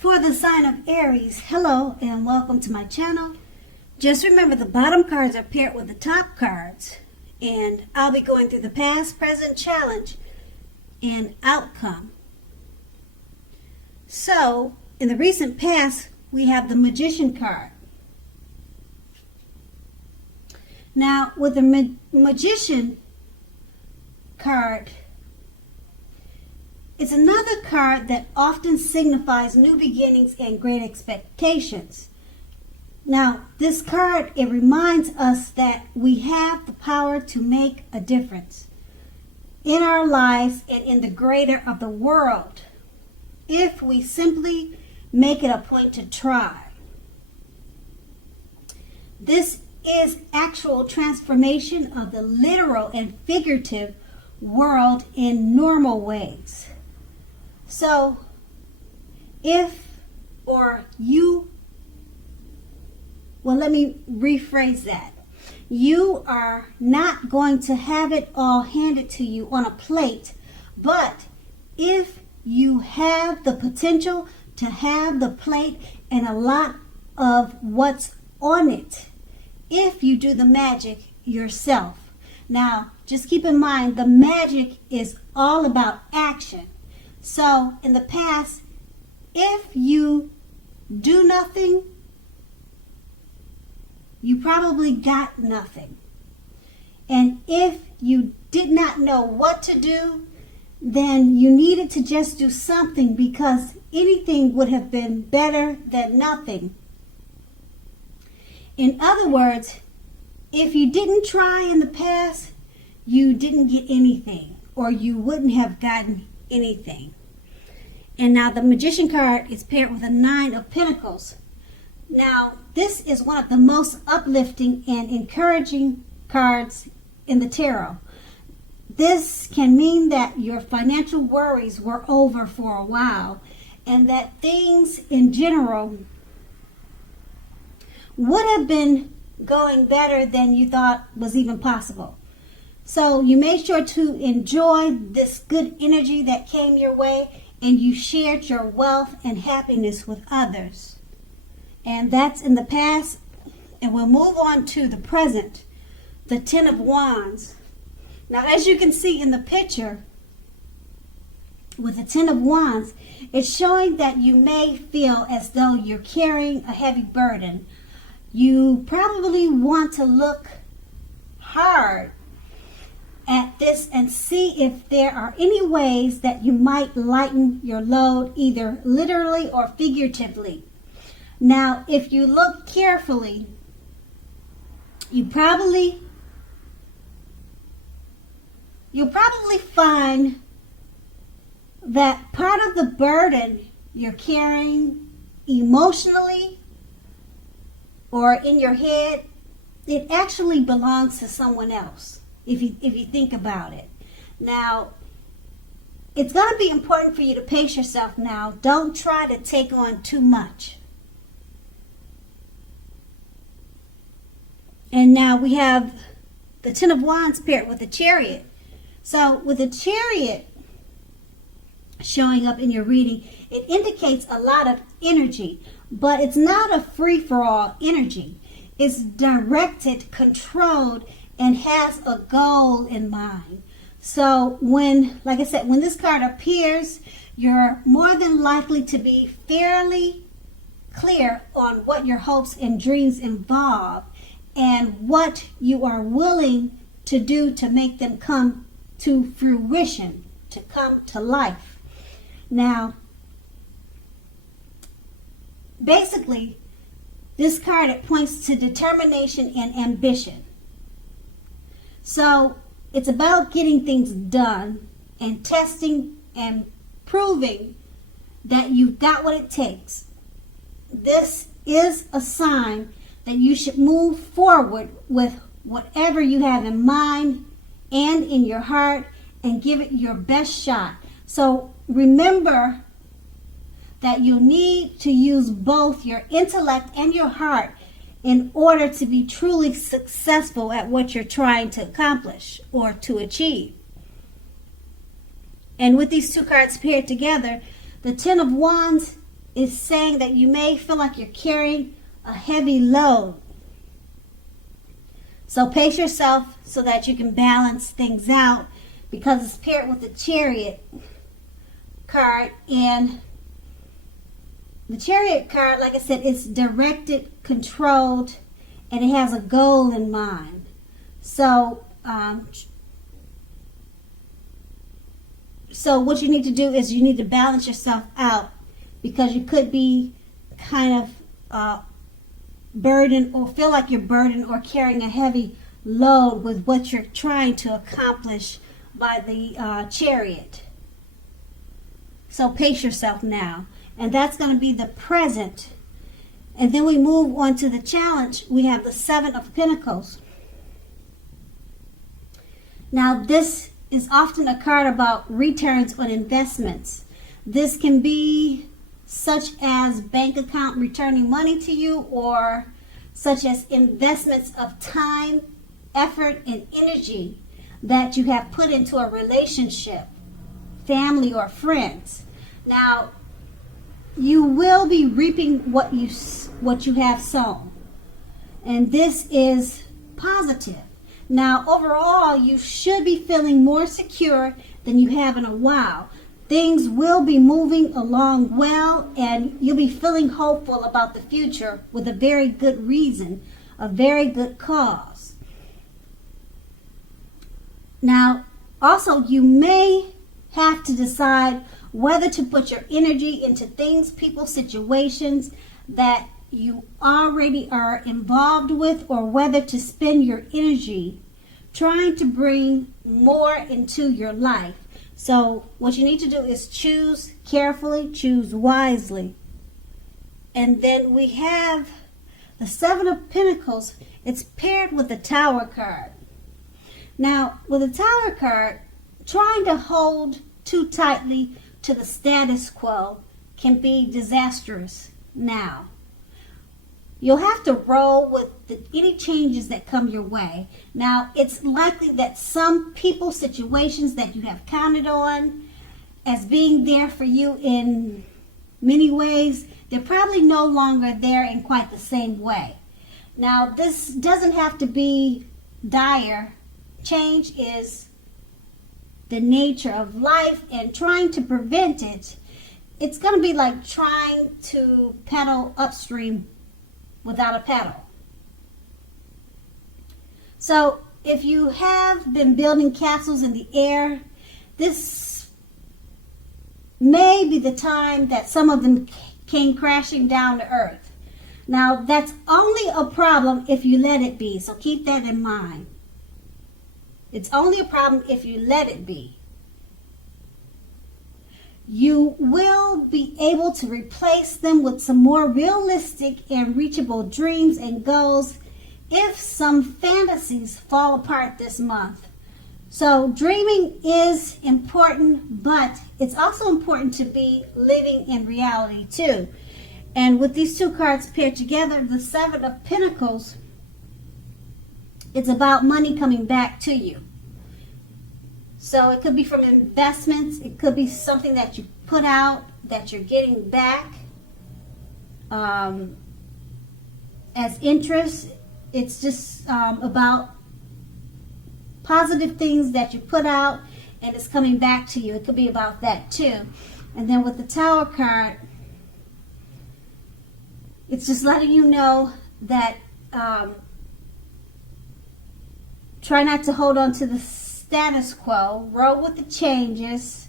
For the sign of Aries, hello and welcome to my channel. Just remember the bottom cards are paired with the top cards, and I'll be going through the past, present, challenge, and outcome. So, in the recent past, we have the Magician card. Now, with the Magician card, it's another card that often signifies new beginnings and great expectations. Now, this card, it reminds us that we have the power to make a difference in our lives and in the greater of the world if we simply make it a point to try. This is actual transformation of the literal and figurative world in normal ways. So, let me rephrase that. You are not going to have it all handed to you on a plate, but if you have the potential to have the plate and a lot of what's on it, if you do the magic yourself. Now, just keep in mind, the magic is all about action. So, in the past, if you do nothing, you probably got nothing. And if you did not know what to do, then you needed to just do something, because anything would have been better than nothing. In other words, if you didn't try in the past, you didn't get anything, or you wouldn't have gotten anything. And now the Magician card is paired with a 9 of Pentacles. Now, this is one of the most uplifting and encouraging cards in the tarot. This can mean that your financial worries were over for a while, and that things in general would have been going better than you thought was even possible. So you made sure to enjoy this good energy that came your way, and you shared your wealth and happiness with others. And that's in the past. And we'll move on to the present, the 10 of Wands. Now, as you can see in the picture, with the 10 of Wands, it's showing that you may feel as though you're carrying a heavy burden. You probably want to look hard at this and see if there are any ways that you might lighten your load, either literally or figuratively. Now, if you look carefully, you'll probably find that part of the burden you're carrying emotionally or in your head, it actually belongs to someone else, if you think about it. Now, it's going to be important for you to pace yourself now. Don't try to take on too much. And now we have the 10 of Wands paired with the Chariot. So with the Chariot showing up in your reading, it indicates a lot of energy, but it's not a free-for-all energy. It's directed, controlled, and has a goal in mind. So like I said, when this card appears, you're more than likely to be fairly clear on what your hopes and dreams involve, and what you are willing to do to make them come to fruition, to come to life. Now, basically, this card, it points to determination and ambition. So, it's about getting things done and testing and proving that you've got what it takes. This is a sign that you should move forward with whatever you have in mind and in your heart and give it your best shot. So remember that you need to use both your intellect and your heart in order to be truly successful at what you're trying to accomplish or to achieve. And with these two cards paired together, the 10 of Wands is saying that you may feel like you're carrying a heavy load. So pace yourself so that you can balance things out, because it's paired with the Chariot card. And the Chariot card, like I said, it's directed, controlled, and it has a goal in mind. So what you need to do is you need to balance yourself out, because you could be kind of burdened, or feel like you're burdened or carrying a heavy load with what you're trying to accomplish by the Chariot. So pace yourself now. And that's going to be the present. And then we move on to the challenge. We have the Seven of Pentacles. Now this is often a card about returns on investments. This can be such as bank account returning money to you, or such as investments of time, effort, and energy that you have put into a relationship, family, or friends. Now, you will be reaping what you have sown, and this is positive. Now, overall, you should be feeling more secure than you have in a while. Things will be moving along well, and you'll be feeling hopeful about the future with a very good reason, a very good cause. Now, also, you may have to decide whether to put your energy into things, people, situations that you already are involved with, or whether to spend your energy trying to bring more into your life. So what you need to do is choose carefully, choose wisely. And then we have the Seven of Pentacles. It's paired with the Tower card. Now, with the Tower card, trying to hold too tightly to the status quo can be disastrous now. You'll have to roll with any changes that come your way. Now, it's likely that some people, situations that you have counted on as being there for you in many ways, they're probably no longer there in quite the same way. Now, this doesn't have to be dire. Change is the nature of life, and trying to prevent it, it's going to be like trying to pedal upstream without a pedal. So if you have been building castles in the air, this may be the time that some of them came crashing down to earth. Now, that's only a problem if you let it be, so keep that in mind. It's only a problem if you let it be. You will be able to replace them with some more realistic and reachable dreams and goals if some fantasies fall apart this month. So dreaming is important, but it's also important to be living in reality too. And with these two cards paired together, the Seven of Pentacles, it's about money coming back to you. So it could be from investments. It could be something that you put out that you're getting back as interest. It's just about positive things that you put out and it's coming back to you. It could be about that too. And then with the Tower card, it's just letting you know that try not to hold on to the status quo. Roll with the changes.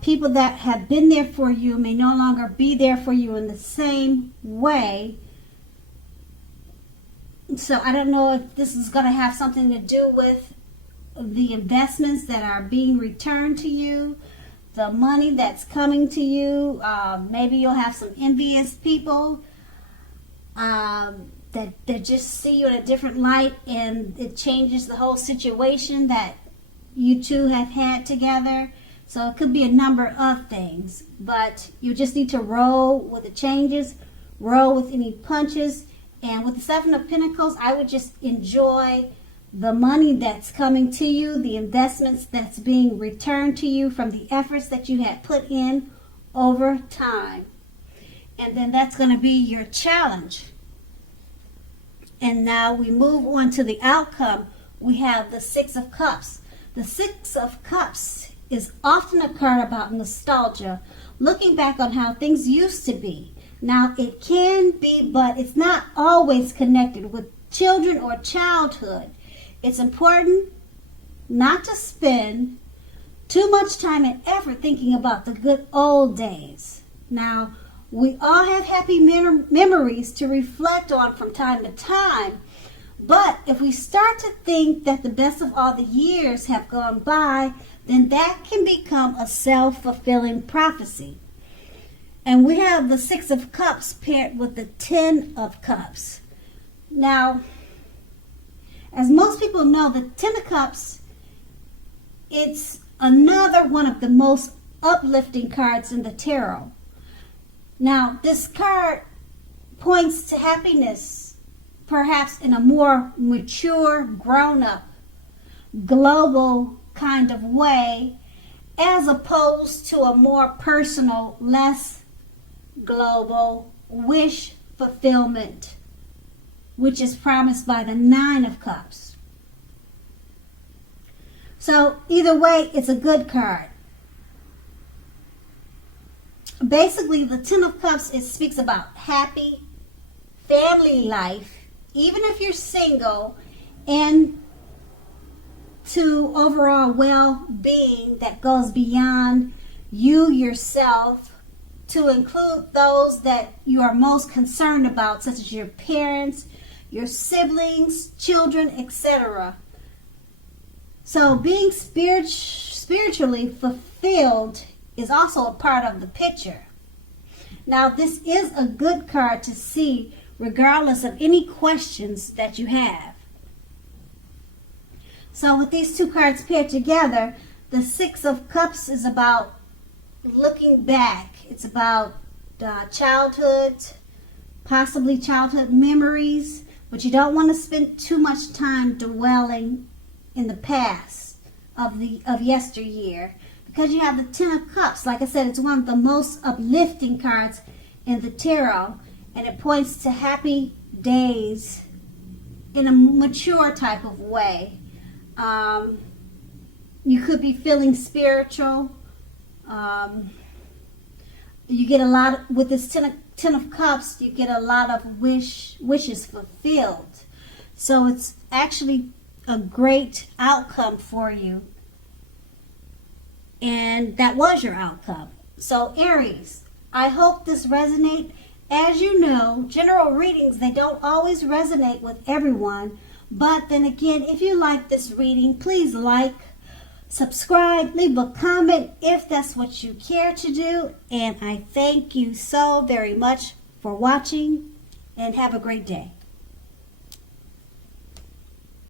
People that have been there for you may no longer be there for you in the same way. So I don't know if this is going to have something to do with the investments that are being returned to you, the money that's coming to you. Maybe you'll have some envious people that just see you in a different light, and it changes the whole situation that you two have had together. So it could be a number of things, but you just need to roll with the changes, roll with any punches. And with the Seven of Pentacles, I would just enjoy the money that's coming to you, the investments that's being returned to you from the efforts that you had put in over time. And then that's going to be your challenge. And now we move on to the outcome. We have the Six of Cups. The Six of Cups is often a card about nostalgia, looking back on how things used to be. Now, it can be, but it's not always connected with children or childhood. It's important not to spend too much time and effort thinking about the good old days. Now, we all have happy memories to reflect on from time to time, but if we start to think that the best of all the years have gone by, then that can become a self-fulfilling prophecy. And we have the Six of Cups paired with the Ten of Cups. Now, as most people know, the Ten of Cups, it's another one of the most uplifting cards in the tarot. Now, this card points to happiness, perhaps in a more mature, grown-up, global kind of way, as opposed to a more personal, less global wish fulfillment, which is promised by the Nine of Cups. So either way, it's a good card. Basically, the Ten of Cups, it speaks about happy family life, even if you're single, and to overall well-being that goes beyond you yourself, to include those that you are most concerned about, such as your parents, your siblings, children, etc. So being spiritually fulfilled is also a part of the picture. Now, this is a good card to see regardless of any questions that you have. So with these two cards paired together, the Six of Cups is about looking back. It's about childhood, possibly childhood memories, but you don't want to spend too much time dwelling in the past of yesteryear, because you have the Ten of Cups. Like I said, it's one of the most uplifting cards in the tarot, and it points to happy days in a mature type of way. You could be feeling spiritual. You get a lot with this Ten of Cups. You get a lot of wishes fulfilled. So it's actually a great outcome for you. And that was your outcome. So Aries, I hope this resonates. As you know, general readings, they don't always resonate with everyone. But then again, if you like this reading, please like, subscribe, leave a comment if that's what you care to do. And I thank you so very much for watching, and have a great day.